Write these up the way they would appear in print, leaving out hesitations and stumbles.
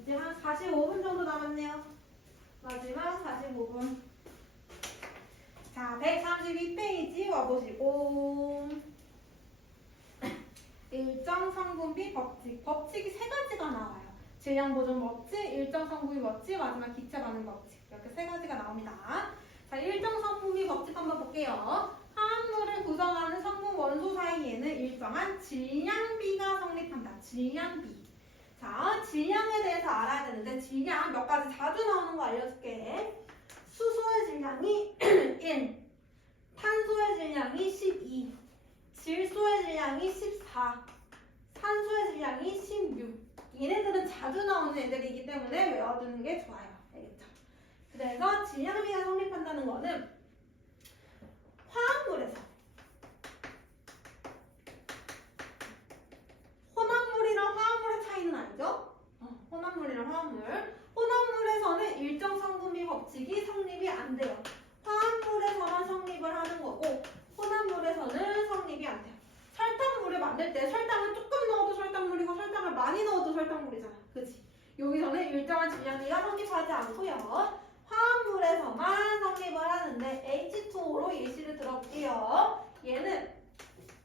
이제 한 45분 정도 남았네요. 마지막 45분. 자, 132페이지 와보시고. 일정 성분비 법칙. 법칙이 세 가지가 나와요. 질량 보존 법칙, 일정 성분비 법칙, 마지막 기체 반응 법칙. 이렇게 세 가지가 나옵니다. 자, 일정 성분비 법칙 한번 볼게요. 화합물을 구성하는 성분 원소 사이에는 일정한 질량비가 성립한다. 질량비. 자, 질량에 대해서 알아야 되는데 질량 몇 가지 자주 나오는 거 알려줄게. 수소의 질량이 1, 탄소의 질량이 12, 질소의 질량이 14, 산소의 질량이 16. 얘네들은 자주 나오는 애들이기 때문에 외워두는 게 좋아요. 알겠죠? 그래서 질량비가 성립한다는 거는 화합물에서 혼합물이랑 화합물의 차이는 알죠? 혼합물이랑 화합물. 혼합물에서는 일정 성분비 법칙이 성립이 안 돼요. 화합물에서만 성립을 하는 거고 혼합물에서는 성립이 안 돼요. 설탕물을 만들 때 설탕을 조금 넣어도 설탕물이고 설탕을 많이 넣어도 설탕물이잖아. 그치? 여기서는 일정한 질량비가 성립하지 않고요. 화합물에서만 성립을 하는데 H2O로 예시를 들어볼게요. 얘는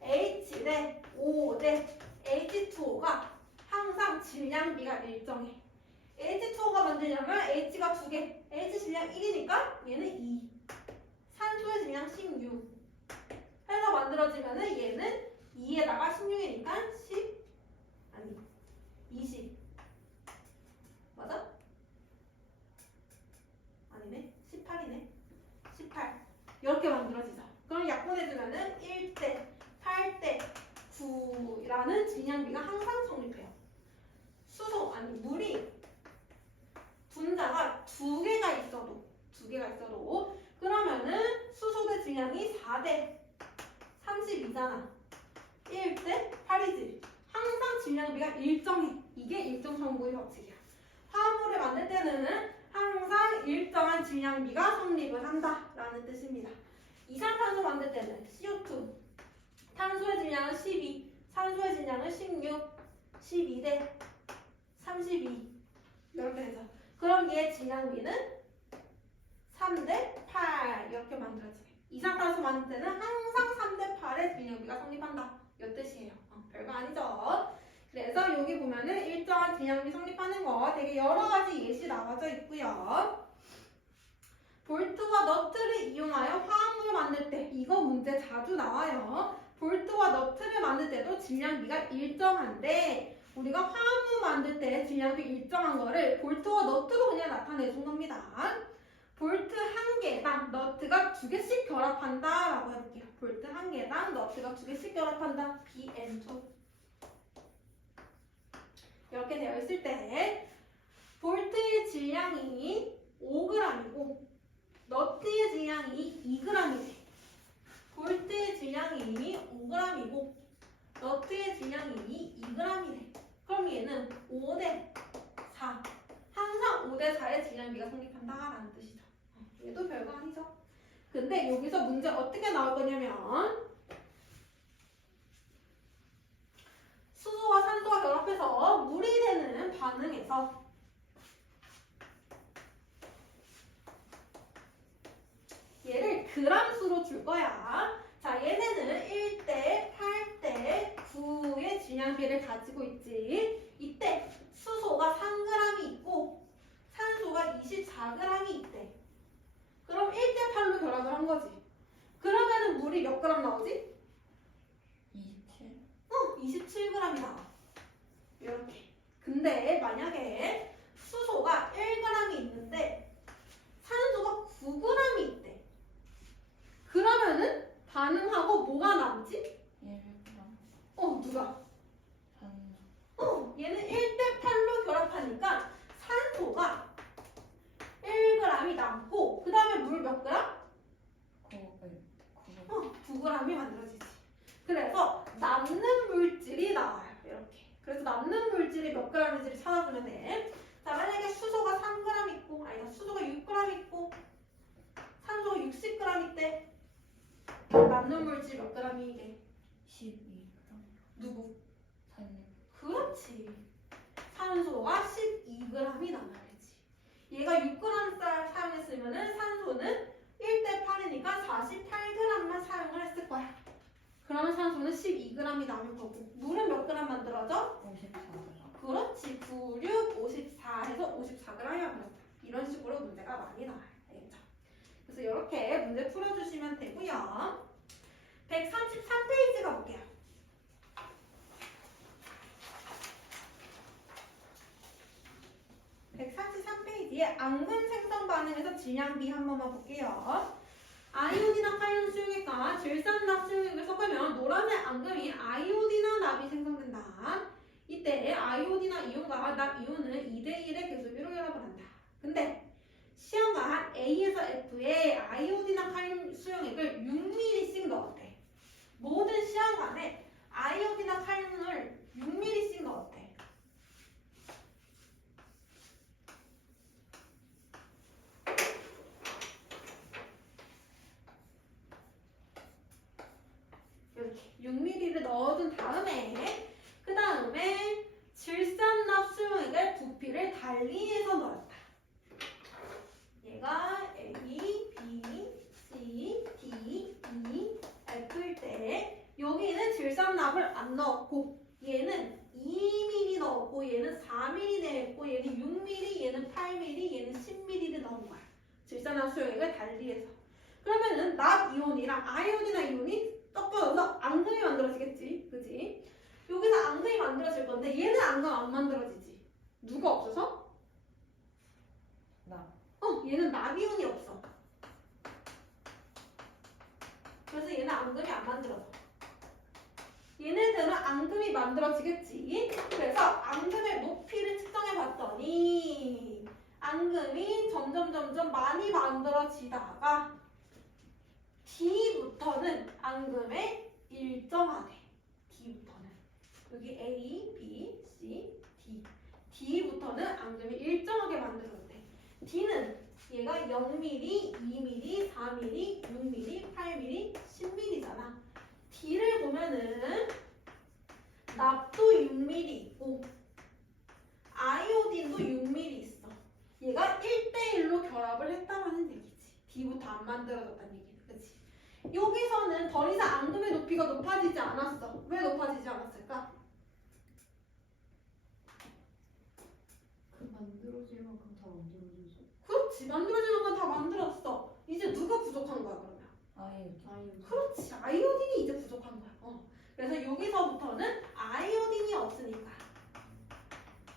H 대 O 대 H2O가 항상 질량비가 일정해. H2O가 만들려면 H가 2개, H 질량 1이니까 얘는 2, 산소의 질량 16 해서 만들어지면은 얘는 2에다가 16이니까 10, 아니 20 맞아? 아니네 18이네 18 이렇게 만들어지죠. 그럼 약분해주면은 1대 8대 9라는 질량비가 항상 성립해요. 수소 아니 물이 분자가 2개가 있어도 그러면은 수소의 질량이 4대 32잖아. 1대 8이지. 항상 질량비가 일정해. 이게 일정 성분비 법칙이야. 화합물을 만들 때는 항상 일정한 질량비가 성립을 한다라는 뜻입니다. 이산탄소 만들 때는 CO2 탄소의 질량은 12, 산소의 질량은 16, 12대 32 이렇게 해서 그럼 얘 질량비는 3대 8 이렇게 만들어지게. 이산탄소 만들 때는 항상 3대 8의 질량비가 성립한다. 이 뜻이에요. 별거 아니죠. 그래서 여기 보면은 일정한 질량비 성립하는 거 되게 여러 가지 예시 나와져 있고요. 볼트와 너트를 이용하여 화합물 만들 때 이거 문제 자주 나와요. 볼트와 너트를 만들 때도 질량비가 일정한데 우리가 화합물 만들 때 질량비 일정한 거를 볼트와 너트로 그냥 나타내 준 겁니다. 볼트 한 개당 너트가 2개씩 결합한다 라고 해볼게요. 볼트 한 개당 너트가 2개씩 결합한다. BN2 이렇게 되어 있을 때 볼트의 질량이 5g이고 너트의 질량이 2g이지. 볼트의 질량이 5g이고 너트의 질량이 2g이네. 그럼 얘는 5대 4. 항상 5대 4의 질량비가 성립한다라는 뜻이죠. 얘도 별거 아니죠. 근데 여기서 문제 어떻게 나올 거냐면 수소와 산소가 결합해서 물이 되는 반응에서 얘를 그람수로 줄 거야. 자, 얘네는 1대 8대 9의 질량비를 가지고 있지. 이때 수소가 3g이 있고 산소가 24g이 있대. 그럼 1대 8로 결합을 한 거지. 그러면은 물이 몇 g 나오지? 27. 27g이 나와. 이렇게. 근데 만약에 수소가 1g이 있는데 산소가 9g이 있대. 그러면은 반응하고 뭐가 남지? 1g. 누가? 산소. 얘는 1대 8로 결합하니까 산소가 1g이 남고 그 다음에 물 몇 g? 9g이 만들어지지. 그래서 남는 물질이 나와요. 이렇게. 그래서 남는 물질이 몇 g인지를 찾아주면 돼. 자, 만약에 수소가 3g 있고 아니다 수소가 6g 있고 산소가 60g 있대. 남는 물질 몇 g이 이게? 12g. 누구? 산소. 그렇지. 산소가 12g 2g이 남아야지. 얘가 6g 쌀 사용했으면은 산소는 1대 8이니까 48g만 사용을 했을 거야. 그러면 산소는 12g이 남을 거고 물은 몇 g 만들어져? 54g. 그렇지. 9, 6, 54 해서 54g이 만들었다. 이런 식으로 문제가 많이 나와요. 알겠죠? 그래서 이렇게 문제 풀어주시면 되고요. 133페이지 가볼게요. 133페이지에 앙금 생성 반응에서 질량비 한 번만 볼게요. 아이오딘이나 칼륨 수용액과 질산납 수용액을 섞으면 노란색 앙금이 아이오딘화 납이 생성된다. 이때 아이오딘화 이온과 납 이온은 2대1의 계수비로 결합을 한다. 근데 시험관 A에서 F에 아이오딘화 칼륨 수용액을 6ml씩 넣었대. 모든 시험관에 아이오딘화 칼륨을 6ml씩 넣었대. 이렇게 6ml를 넣어준 다음에 그 다음에 질산납 수용액을 부피를 달리해서 넣었다. 얘가 A, B, C, D, E, F일 때 여기는 질산납을 안 넣었고 얘는 2ml 넣었고 얘는 4ml 냈고 얘는 6ml, 얘는 8ml, 얘는 10ml를 넣은 거야. 질산납 수용액을 달리해서. 그러면은 납 이온이랑 아이오딘화 이온이 섞여서 앙금이 만들어지겠지, 그지? 여기서 앙금이 만들어질 건데 얘는 앙금 안 만들어지지. 누가 없어서? 나. 얘는 납이온이 없어. 그래서 얘는 앙금이 안 만들어져. 얘네들은 앙금이 만들어지겠지. 그래서 앙금의 높이를 측정해 봤더니 앙금이 점점 많이 만들어지다가 D부터는 앙금의 일정하게. D부터는 여기 A, B, C, D. D부터는 앙금이 일정하게 만들어졌대. D는 얘가 0mm, 2mm, 4mm, 6mm, 8mm, 10mm잖아. D를 보면은 납도 6mm 있고 아이오딘도 6mm 있어. 얘가 1대1로 결합을 했다라는 얘기지. D부터 안 만들어졌다는 얘기는. 그치? 여기서는 더 이상 앙금의 높이가 높아지지 않았어. 왜 높아지지 않았을까? 그 만들어질 만큼 다 만들어져서. 그렇지. 만들어질 만큼 다 만들었어. 이제 누가 부족한 거야 그러면? 아이오딘. 그렇지. 아이오딘이 이제 부족한 거야. 그래서 여기서부터는 아이오딘이 없으니까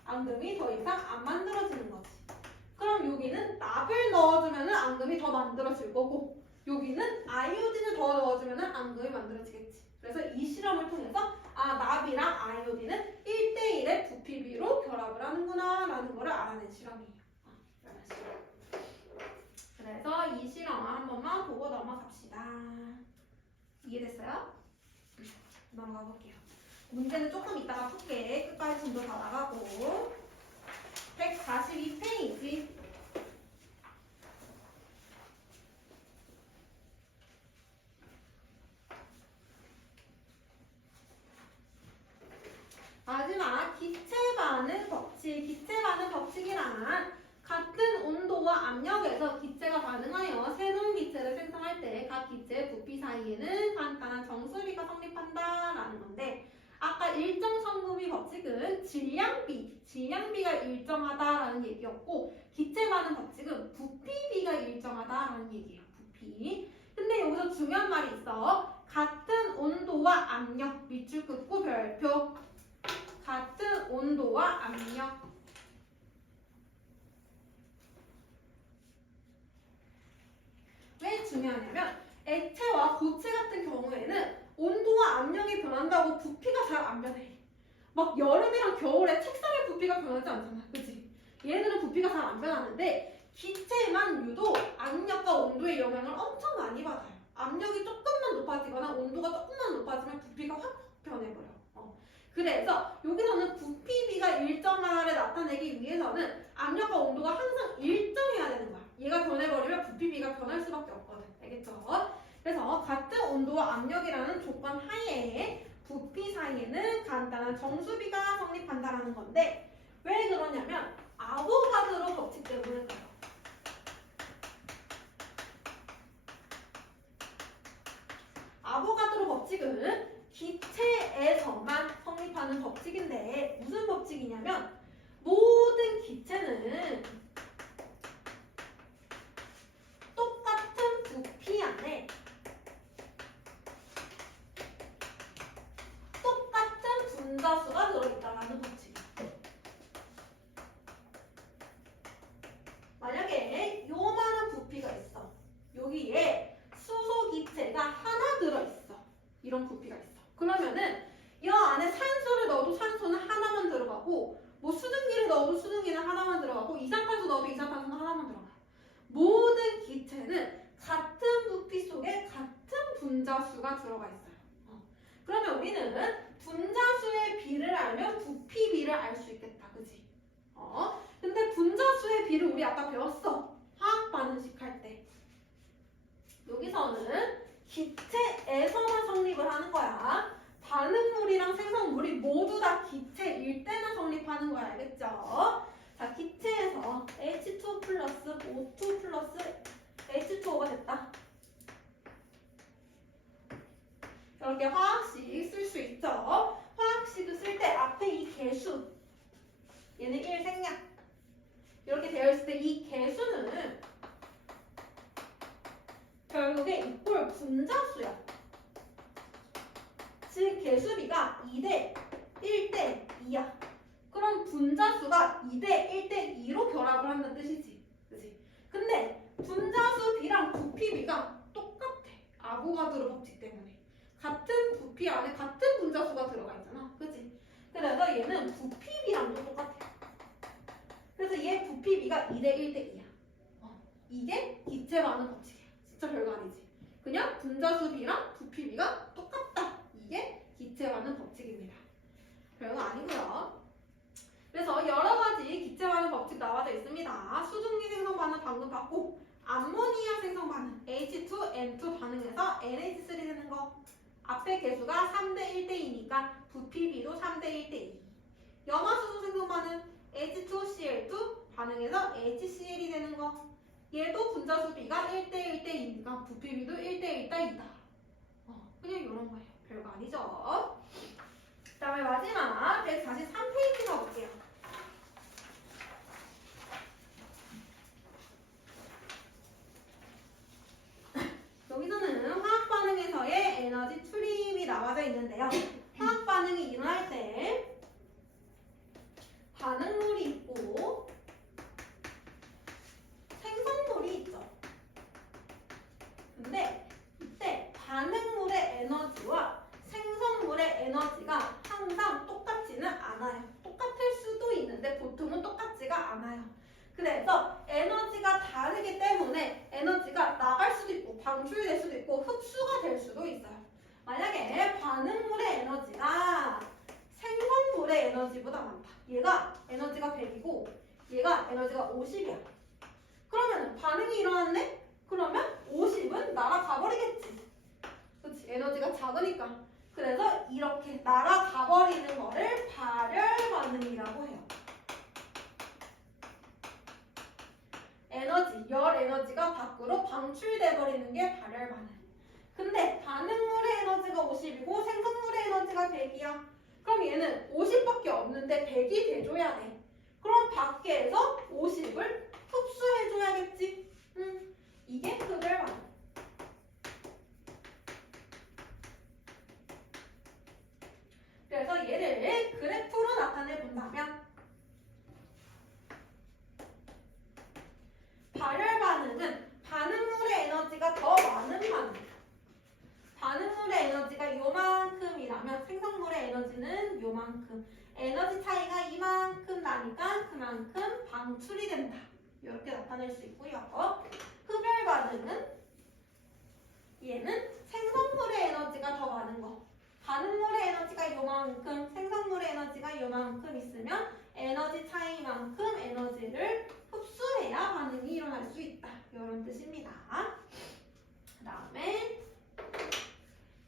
앙금이 더 이상 안 만들어지는 거지. 그럼 여기는 납을 넣어주면 앙금이 더 만들어질 거고 여기는 아이오딘을 더 넣어주면 앙금이 만들어지겠지. 그래서 이 실험을 통해서 납이랑 아이오딘은 1대1의 부피비로 결합을 하는구나 라는 걸 알아낸 실험이에요. 그래서 이 실험 한 번만 보고 넘어갑시다. 이해됐어요? 넘어가 볼게요. 문제는 조금 이따가 풀게. 끝까지 진도 다 나가고. 142페이지. 마지막 기체 반응 법칙. 기체 반응 법칙이란 같은 온도와 압력에서 기체가 반응하여 새로운 기체를 생성할 때 각 기체의 부피 사이에는 간단한 정수비가 성립한다라는 건데 아까 일정 성분비 법칙은 질량비가 일정하다라는 얘기였고 기체 반응 법칙은 부피비가 일정하다라는 얘기예요. 부피. 근데 여기서 중요한 말이 있어. 같은 온도와 압력 밑줄 긋고 별표. 같은 온도와 압력. 왜 중요하냐면 액체와 고체 같은 경우에는 온도와 압력이 변한다고 부피가 잘 안 변해. 막 여름이랑 겨울에 책상의 부피가 변하지 않잖아. 그치? 얘네들은 부피가 잘 안 변하는데 기체만 유독 압력과 온도의 영향을 엄청 많이 받아요. 압력이 조금만 높아지거나 온도가 조금만 높아지면 부피가 확 변해버려. 그래서 여기서는 부피비가 일정하를 나타내기 위해서는 압력과 온도가 항상 일정해야 되는 거야. 얘가 변해버리면 부피비가 변할 수밖에 없거든. 알겠죠? 그래서 같은 온도와 압력이라는 조건 하에 부피 사이에는 간단한 정수비가 성립한다라는 건데 왜 그러냐면 아홉 법칙이냐면 모든 기체는 똑같은 부피 안에 똑같은 분자수가 들어있다는 법칙이에요. 만약에 요만한 부피가 있어. 여기에 수소 기체가 하나 들어있어. 이런 부피가 있어. 그러면은 이 안에 산소를 넣어도 산소는 하나만 들어가고 뭐 수증기를 넣어도 수증기는 하나만 들어가고 이산탄소 넣어도 이산탄소는 하나만 들어가요. 모든 기체는 같은 부피 속에 같은 분자수가 들어가 있어요. 그러면 우리는 분자수의 비를 알면 부피 비를 알 수 있겠다. 그치? 근데 분자수의 비를 우리 아까 배웠어. 화학 반응식 할 때. 여기서는 기체에서만 성립을 하는 거야. 반응물이랑 생성물이 모두 다 기체일 때만 성립하는 거야. 알겠죠? 자, 기체에서 H2 플러스 O2 플러스 H2O가 됐다. 이렇게 화학식 쓸 수 있죠? 화학식을 쓸 때 앞에 이 개수 얘는 1 생략 이렇게 되어 있을 때 이 개수는 결국에 이꼴 분자수야. 즉 개수비가 2대 1대 2야. 그럼 분자수가 2대 1대 2로 결합을 한다는 뜻이지. 그치? 근데 분자수 비랑 부피 비가 똑같아. 아보가드로 법칙 때문에. 같은 부피 안에 같은 분자수가 들어가 있잖아. 그치? 그래서 얘는 부피 비랑도 똑같아. 그래서 얘 부피 비가 2대 1대 2야. 이게 기체 반응 법칙이야. 진짜 별거 아니지. 그냥 분자수 비랑 부피 비가 똑같다. 이게 기체 반응 법칙입니다. 별거 아니고요. 그래서 여러 가지 기체 반응 법칙 나와져 있습니다. 수증기 생성 반응 방금 봤고 암모니아 생성 반응 H2N2 반응에서 NH3 되는 거. 앞에 개수가 3대 1대 2니까 부피 비도 3대 1대 2. 염화수소 생성 반응 H2Cl2 반응에서 HCl이 되는 거. 얘도 분자수 비가 1대 1대 2니까 부피 비도 1대 1대 2다. 그냥 이런 거예요. 별거 아니죠? 그 다음에 마지막 143페이지 가볼게요. 여기서는 화학 반응에서의 에너지 출입이 나와져 있는데요. 화학 반응이 일어날 때 반응물이 있고 생성물이 있죠. 근데 이때 반응물의 에너지와 생성물의 에너지가 항상 똑같지는 않아요. 똑같을 수도 있는데 보통은 똑같지가 않아요. 그래서 에너지가 다르기 때문에 에너지가 나갈 수도 있고 방출될 수도 있고 흡수가 될 수도 있어요. 만약에 반응물의 에너지가 생성물의 에너지보다 많다. 얘가 에너지가 100이고 얘가 에너지가 50이야. 그러면 반응이 일어났네? 그러면 50은 날아가 버리겠지. 그치? 에너지가 작으니까. 그래서 이렇게 날아가 버리는 거를 발열 반응이라고 해요. 열 에너지가 밖으로 방출돼 버리는 게 발열 반응. 근데 반응물의 에너지가 50이고 생성물의 에너지가 100이야. 그럼 얘는 50밖에 없는데 100이 돼줘야 돼. 그럼 밖에서 50을 흡수해줘야겠지. 이게 흡열 반응. 그래서 얘를 그래프로 나타내 본다면 발열 반응은 반응물의 에너지가 더 많은 반응. 반응물의 에너지가 요만큼이라면 생성물의 에너지는 요만큼. 에너지 차이가 이만큼 나니까 그만큼 방출이 된다. 이렇게 나타낼 수 있고요. 흡열 반응은 얘는 생성물의 에너지가 더 많은 거. 반응물의 에너지가 요만큼, 생성물의 에너지가 요만큼 있으면 에너지 차이만큼 에너지를 흡수해야 반응이 일어날 수 있다. 이런 뜻입니다. 그 다음에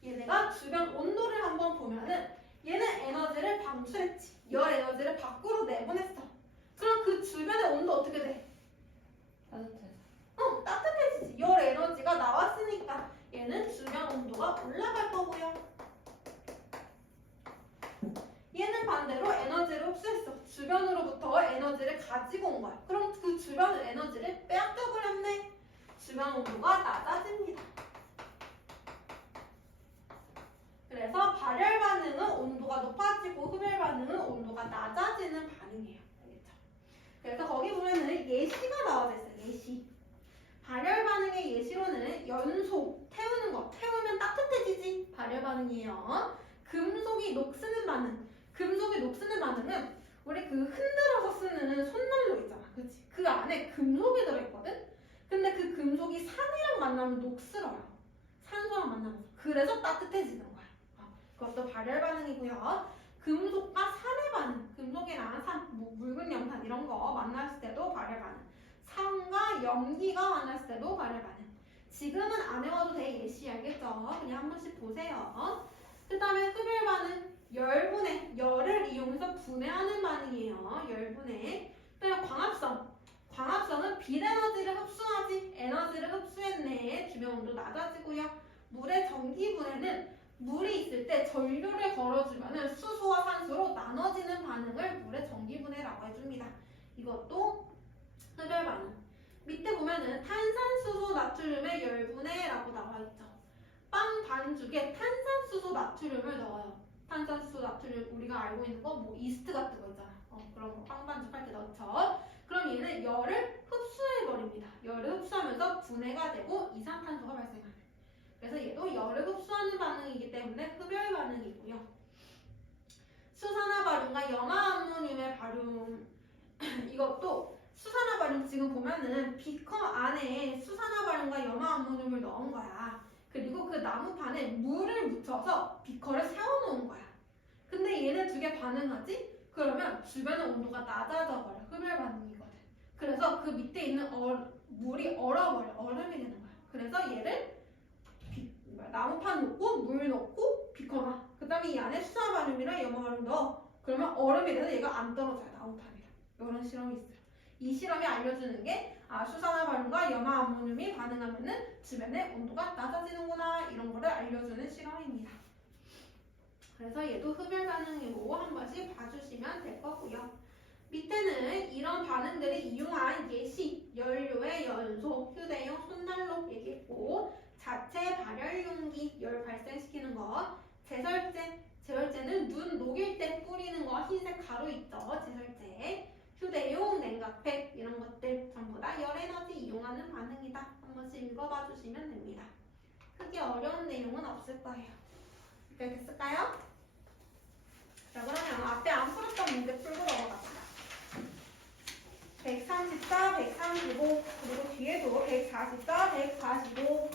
얘네가 주변 온도를 한번 보면은 얘는 에너지를 방출했지. 열 에너지를 밖으로 내보냈어. 그럼 그 주변의 온도 어떻게 돼? 따뜻해. 따뜻해지지. 열 에너지가 나왔으니까 얘는 주변 온도가 올라갈 거고요. 얘는 반대로 에너지를 흡수했어. 가지고 온 거야. 그럼 그 주변 에너지를 빼앗겨 버렸네. 주변 온도가 낮아집니다. 그래서 발열 반응은 온도가 높아지고 흡열 반응은 온도가 낮아지는 반응이에요. 알겠죠? 그래서 거기 보면은 예시가 나와져 있어요. 예시. 발열 반응의 예시로는 연소, 태우는 거. 태우면 따뜻해지지. 발열 반응이에요. 금속이 녹쓰는 반응. 금속이 녹쓰는 반응은 우리 그 흔들어서 쓰는 손난로 있잖아. 그치? 그 안에 금속이 들어있거든? 근데 그 금속이 산이랑 만나면 녹슬어요. 산소랑 만나면서. 그래서 따뜻해지는 거야. 그것도 발열 반응이고요. 금속과 산의 반응. 금속이랑 산, 뭐 묽은 염산 이런 거 만났을 때도 발열 반응. 산과 염기가 만났을 때도 발열 반응. 지금은 안 외워도 돼. 예시 알겠죠? 그냥 한 번씩 보세요. 그 다음에 흡열 반응. 열분해. 열을 이용해서 분해하는 반응이에요. 열분해. 그다음에 광합성. 광합성은 빛 에너지를 흡수하지. 에너지를 흡수했네. 주변 온도 낮아지고요. 물의 전기 분해는 물이 있을 때 전류를 걸어주면 수소와 산소로 나눠지는 반응을 물의 전기 분해라고 해줍니다. 이것도 흡열 반응. 밑에 보면은 탄산수소 나트륨의 열분해라고 나와있죠. 빵 반죽에 탄산수소 나트륨을 넣어요. 탄산수소 나트륨 우리가 알고 있는 거 뭐 이스트 같은 거 있잖아. 그런 거 빵 반죽할 때 넣죠. 그럼 얘는 열을 흡수해버립니다. 열을 흡수하면서 분해가 되고 이산탄소가 발생합니다. 그래서 얘도 열을 흡수하는 반응이기 때문에 흡열 반응이고요. 수산화 발륨과 염화암모늄의 발륨 이것도 수산화 발륨 지금 보면은 비커 안에 수산화 발륨과 염화암모늄을 넣은 거야. 그리고 그 나무판에 물을 묻혀서 비커를 세워놓은 거야. 근데 얘네 두 개 반응하지? 그러면 주변의 온도가 낮아져 버려. 흡열 반응이거든. 그래서 그 밑에 있는 물이 얼어버려. 얼음이 되는 거야. 그래서 얘를 나무판 넣고 물 넣고 비커놔. 그 다음에 이 안에 수산화 발륨이랑 염화 발륨 넣어. 그러면 얼음이 돼서 얘가 안 떨어져요. 나무판이랑. 이런 실험이 있어요. 이 실험이 알려주는 게 수산화 발륨과 염화 암모늄이 반응하면은 주변의 온도가 낮아지는구나. 이런 거를 알려주는 실험입니다. 그래서 얘도 흡열 반응이고 한 번씩 봐주시면 될 거고요. 밑에는 이런 반응들이 이용한 예시, 연료의 연소, 휴대용 손난로 얘기했고 자체 발열 용기, 열 발생시키는 거, 제설제, 제설제는 눈 녹일 때 뿌리는 거 흰색 가루 있죠, 제설제, 휴대용 냉각팩 이런 것들 전부 다 열 에너지 이용하는 반응이다. 한 번씩 읽어봐 주시면 됩니다. 크게 어려운 내용은 없을 거예요. 이렇게 됐을까요? 자, 그러면 앞에 안 풀었던 문제 풀고 넘어갑시다. 134, 135 그리고 뒤에도 144, 145